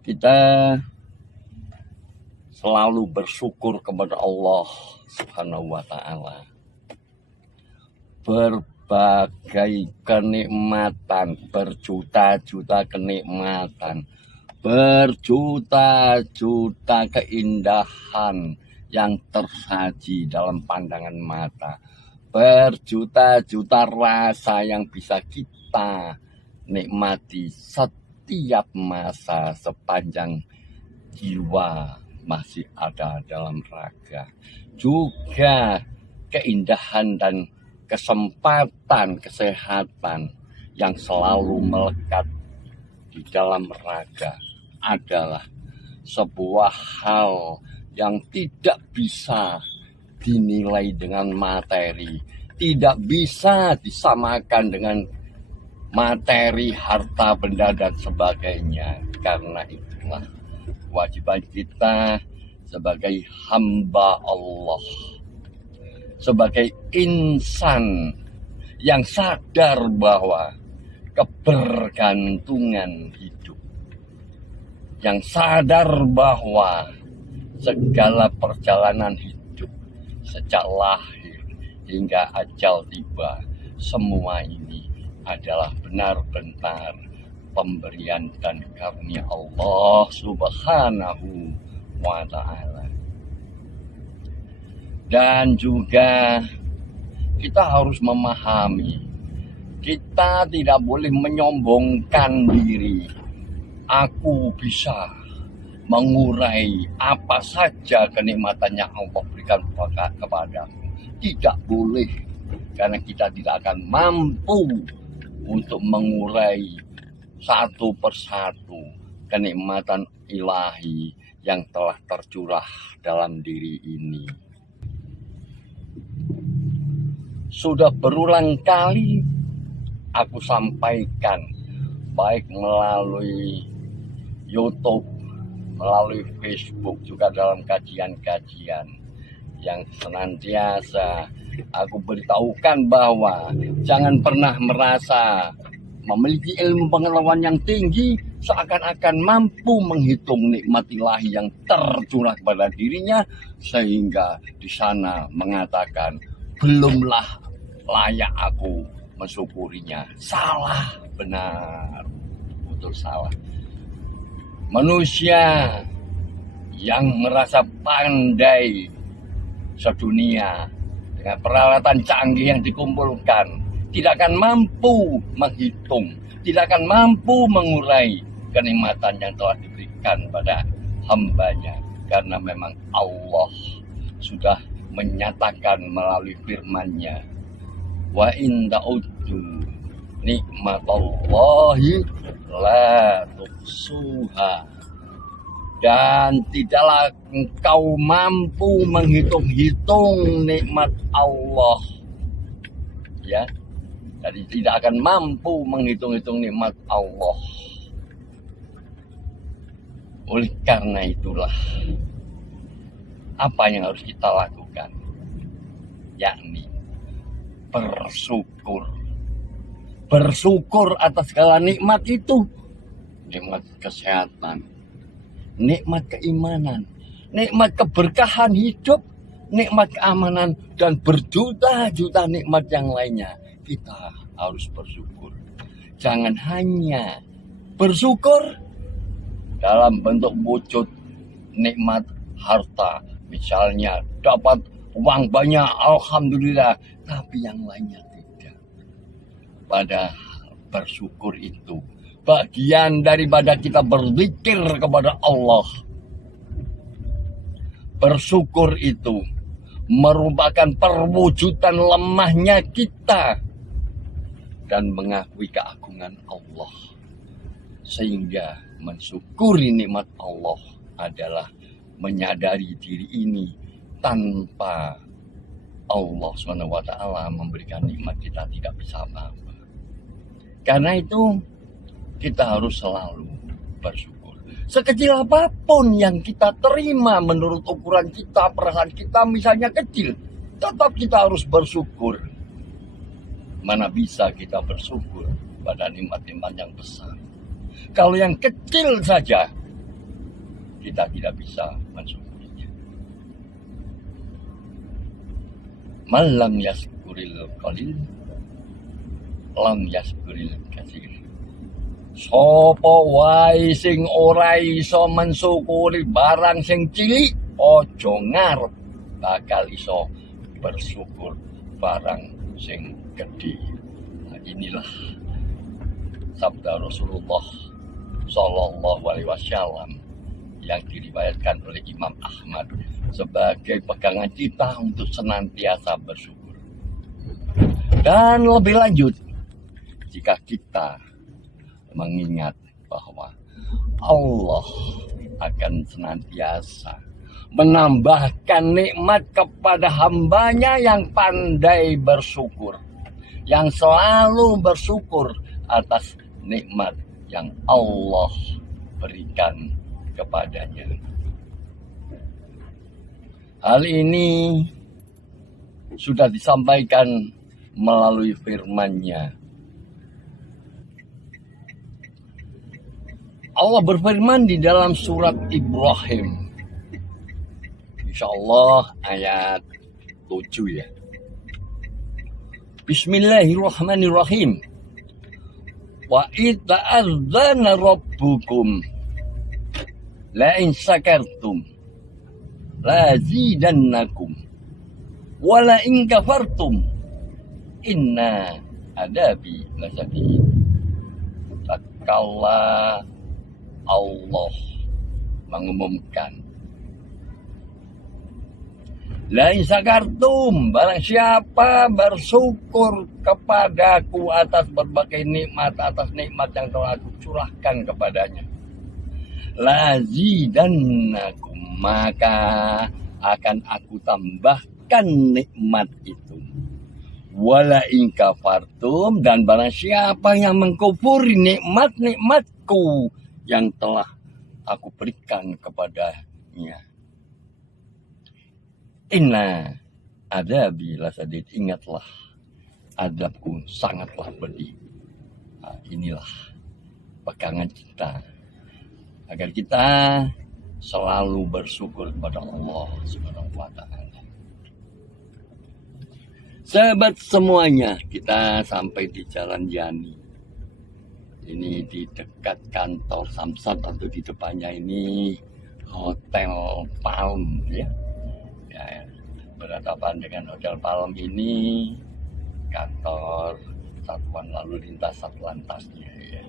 Kita selalu bersyukur kepada Allah Subhanahu wa Ta'ala. Berbagai kenikmatan, berjuta-juta kenikmatan, berjuta-juta keindahan yang tersaji dalam pandangan mata, berjuta-juta rasa yang bisa kita nikmati setiap masa sepanjang jiwa masih ada dalam raga. Juga keindahan dan kesempatan kesehatan yang selalu melekat di dalam raga adalah sebuah hal yang tidak bisa dinilai dengan materi, tidak bisa disamakan dengan materi, harta, benda, dan sebagainya. Karena itulah kewajiban kita sebagai hamba Allah, sebagai insan yang sadar bahwa kebergantungan hidup, yang sadar bahwa segala perjalanan hidup sejak lahir hingga ajal tiba, semua ini adalah benar-benar pemberian dan karunia Allah Subhanahu wa Ta'ala. Dan juga kita harus memahami, kita tidak boleh menyombongkan diri. Aku bisa mengurai apa saja kenikmatan yang Allah berikan kepadamu. Tidak boleh, karena kita tidak akan mampu untuk mengurai satu persatu kenikmatan ilahi yang telah tercurah dalam diri ini. Sudah berulang kali aku sampaikan, baik melalui YouTube, melalui Facebook, juga dalam kajian-kajian yang senantiasa aku beritahukan bahwa jangan pernah merasa memiliki ilmu pengetahuan yang tinggi seakan-akan mampu menghitung nikmat ilahi yang tercurah kepada dirinya, sehingga di sana mengatakan belumlah layak aku mensyukurinya. Salah, benar, betul salah. Manusia yang merasa pandai sedunia dengan peralatan canggih yang dikumpulkan tidak akan mampu menghitung, tidak akan mampu mengurai kenikmatan yang telah diberikan pada hambanya, karena memang Allah sudah menyatakan melalui firman-Nya, wa in ta'uddu nikmatallahi la tuhsuha. Dan tidaklah engkau mampu menghitung-hitung nikmat Allah, ya. Jadi tidak akan mampu menghitung-hitung nikmat Allah. Oleh karena itulah apa yang harus kita lakukan, yakni bersyukur. Bersyukur atas segala nikmat itu. Nikmat kesehatan, nikmat keimanan, nikmat keberkahan hidup, nikmat keamanan, dan berjuta-juta nikmat yang lainnya. Kita harus bersyukur. Jangan hanya bersyukur dalam bentuk wujud nikmat harta. Misalnya dapat uang banyak, alhamdulillah, tapi yang lainnya tidak. Padahal bersyukur itu bagian daripada kita berzikir kepada Allah. Bersyukur itu merupakan perwujudan lemahnya kita dan mengakui keagungan Allah. Sehingga mensyukuri nikmat Allah adalah menyadari diri ini tanpa Allah SWT memberikan nikmat kita tidak bisa apa-apa. Karena itu kita harus selalu bersyukur. Sekecil apapun yang kita terima menurut ukuran kita, perasaan kita misalnya kecil, tetap kita harus bersyukur. Mana bisa kita bersyukur pada nikmat-nikmat yang besar. Kalau yang kecil saja kita tidak bisa mensyukurinya. Malam yaskuril qalil lam yaskuril katsir. Sapa wae sing ora iso mensyukuri barang sing cilik, aja ngarep bakal iso bersyukur barang sing gede. Nah, inilah sabda Rasulullah Sallallahu Alaihi Wasallam yang diriwayatkan oleh Imam Ahmad sebagai pegangan kita untuk senantiasa bersyukur. Dan lebih lanjut, jika kita mengingat bahwa Allah akan senantiasa menambahkan nikmat kepada hambanya yang pandai bersyukur, yang selalu bersyukur atas nikmat yang Allah berikan kepadanya. Hal ini sudah disampaikan melalui firman-Nya. Allah berfirman di dalam surat Ibrahim, insyaallah ayat 7 ya. Bismillahirrahmanirrahim. Wa idza adzana rabbukum la in syakartum la zidannakum wa la in kafartum inna adabi lasadid. Tatkala Allah mengumumkan, la in syakartum, barang siapa bersyukur kepadaku atas berbagai nikmat, atas nikmat yang telah aku curahkan kepadanya, la zidannakum, maka akan aku tambahkan nikmat itu. Wala in kafartum, dan barang siapa yang mengkufuri nikmat-nikmatku yang telah aku berikan kepadanya, inna adabi lasadid, ingatlah adabku sangatlah pedih. Nah, inilah pegangan kita agar kita selalu bersyukur kepada Allah Subhanahu wa Ta'ala. Sahabat semuanya, kita sampai di Jalan Yani. Ini di dekat kantor Samsat, atau di depannya ini Hotel Palm ya. Ya, berhadapan dengan Hotel Palm ini kantor Satuan Lalu Lintas Satlantasnya ya.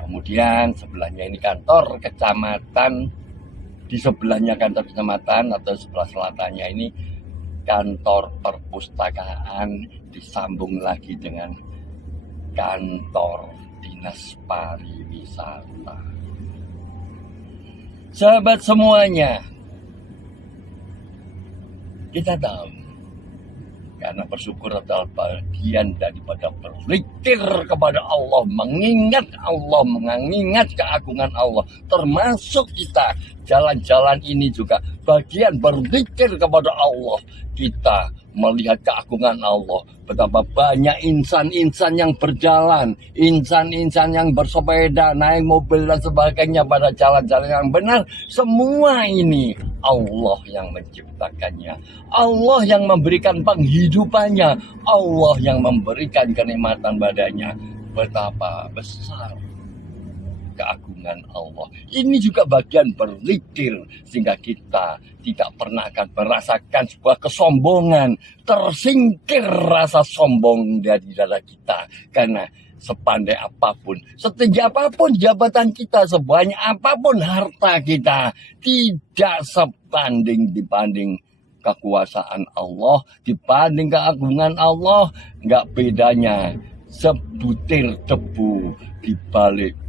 Kemudian sebelahnya ini kantor kecamatan, di sebelahnya kantor kecamatan atau sebelah selatannya ini kantor perpustakaan, disambung lagi dengan kantor dinas pariwisata. Sahabat semuanya, kita tahu karena bersyukur adalah bagian daripada berzikir kepada Allah, mengingat Allah, mengingat keagungan Allah. Termasuk kita jalan-jalan ini juga bagian berzikir kepada Allah. Kita melihat keagungan Allah, betapa banyak insan-insan yang berjalan, insan-insan yang bersepeda, naik mobil dan sebagainya pada jalan-jalan yang benar. Semua ini Allah yang menciptakannya, Allah yang memberikan penghidupannya, Allah yang memberikan kenikmatan badannya. Betapa besar keagungan Allah. Ini juga bagian berzikir, sehingga kita tidak pernah akan merasakan sebuah kesombongan. Tersingkir rasa sombong dari dada kita, karena sepandai apapun, setinggi apapun jabatan kita, sebanyak apapun harta kita, tidak sebanding dibanding kekuasaan Allah, dibanding keagungan Allah. Nggak bedanya sebutir debu di balik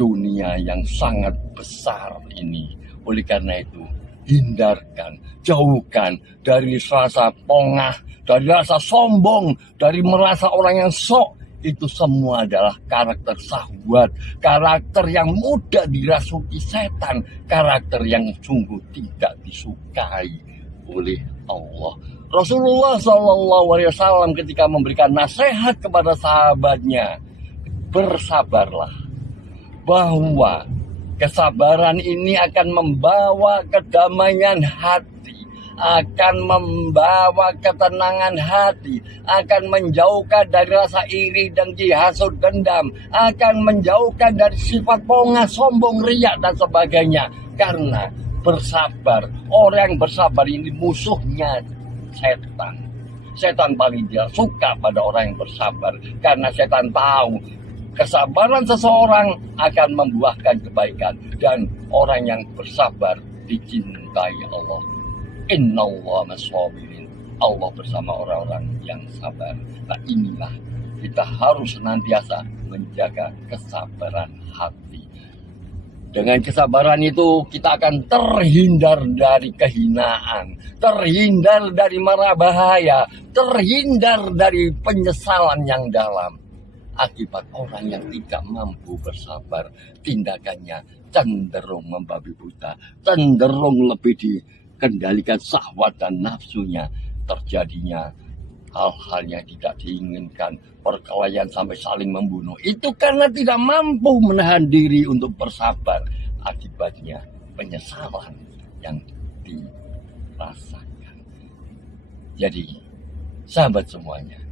dunia yang sangat besar ini. Oleh karena itu, hindarkan, jauhkan dari rasa pongah, dari rasa sombong, dari merasa orang yang sok. Itu semua adalah karakter syahwat, karakter yang mudah dirasuki setan, karakter yang sungguh tidak disukai oleh Allah. Rasulullah SAW ketika memberikan nasihat kepada sahabatnya, bersabarlah, bahwa Kesabaran ini akan membawa kedamaian hati, akan membawa ketenangan hati, akan menjauhkan dari rasa iri, dengki, hasut, dendam, akan menjauhkan dari sifat pongah, sombong, riak, dan sebagainya. Karena bersabar, orang yang bersabar ini musuhnya setan. Setan paling tidak suka pada orang yang bersabar, karena setan tahu kesabaran seseorang akan membuahkan kebaikan, dan orang yang bersabar dicintai Allah. Innallaha ma'as-sabirin. Allah bersama orang-orang yang sabar. Nah, inilah kita harus senantiasa menjaga kesabaran hati. Dengan kesabaran itu kita akan terhindar dari kehinaan, terhindar dari mara bahaya, terhindar dari penyesalan yang dalam. Akibat orang yang tidak mampu bersabar, tindakannya cenderung membabi buta, cenderung lebih dikendalikan syahwat dan nafsunya. Terjadinya hal-hal yang tidak diinginkan, perkelahian sampai saling membunuh. Itu karena tidak mampu menahan diri untuk bersabar. Akibatnya penyesalan yang dirasakan. Jadi, sahabat semuanya,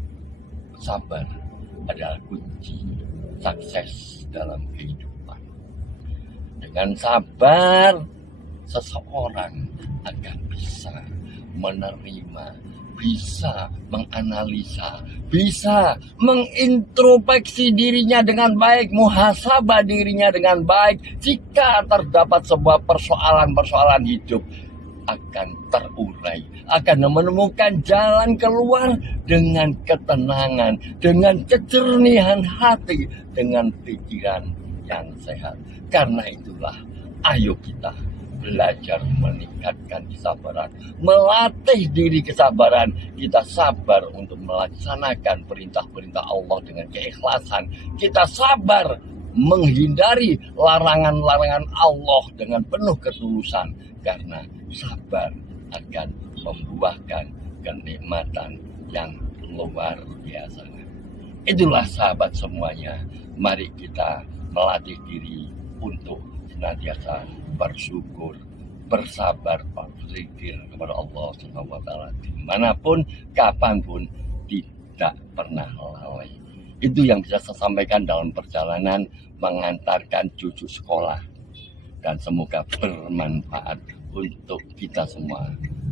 sabar adalah kunci sukses dalam kehidupan. Dengan sabar, seseorang akan bisa menerima, bisa menganalisa, bisa mengintrospeksi dirinya dengan baik, muhasabah dirinya dengan baik. Jika terdapat sebuah persoalan-persoalan hidup, akan terurai, akan menemukan jalan keluar dengan ketenangan, dengan kejernihan hati, dengan pikiran yang sehat. Karena itulah, ayo kita belajar meningkatkan kesabaran, melatih diri kesabaran. Kita sabar untuk melaksanakan perintah-perintah Allah dengan keikhlasan. Kita sabar menghindari larangan-larangan Allah dengan penuh ketulusan, karena sabar akan membuahkan kenikmatan yang luar biasa. Itulah sahabat semuanya, mari kita melatih diri untuk senantiasa bersyukur, bersabar, berzikir kepada Allah SWT dimanapun, kapanpun, tidak pernah lalai. Itu yang bisa saya sampaikan dalam perjalanan mengantarkan cucu sekolah, dan semoga bermanfaat untuk kita semua.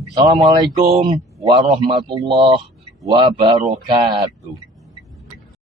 Assalamualaikum warahmatullahi wabarakatuh.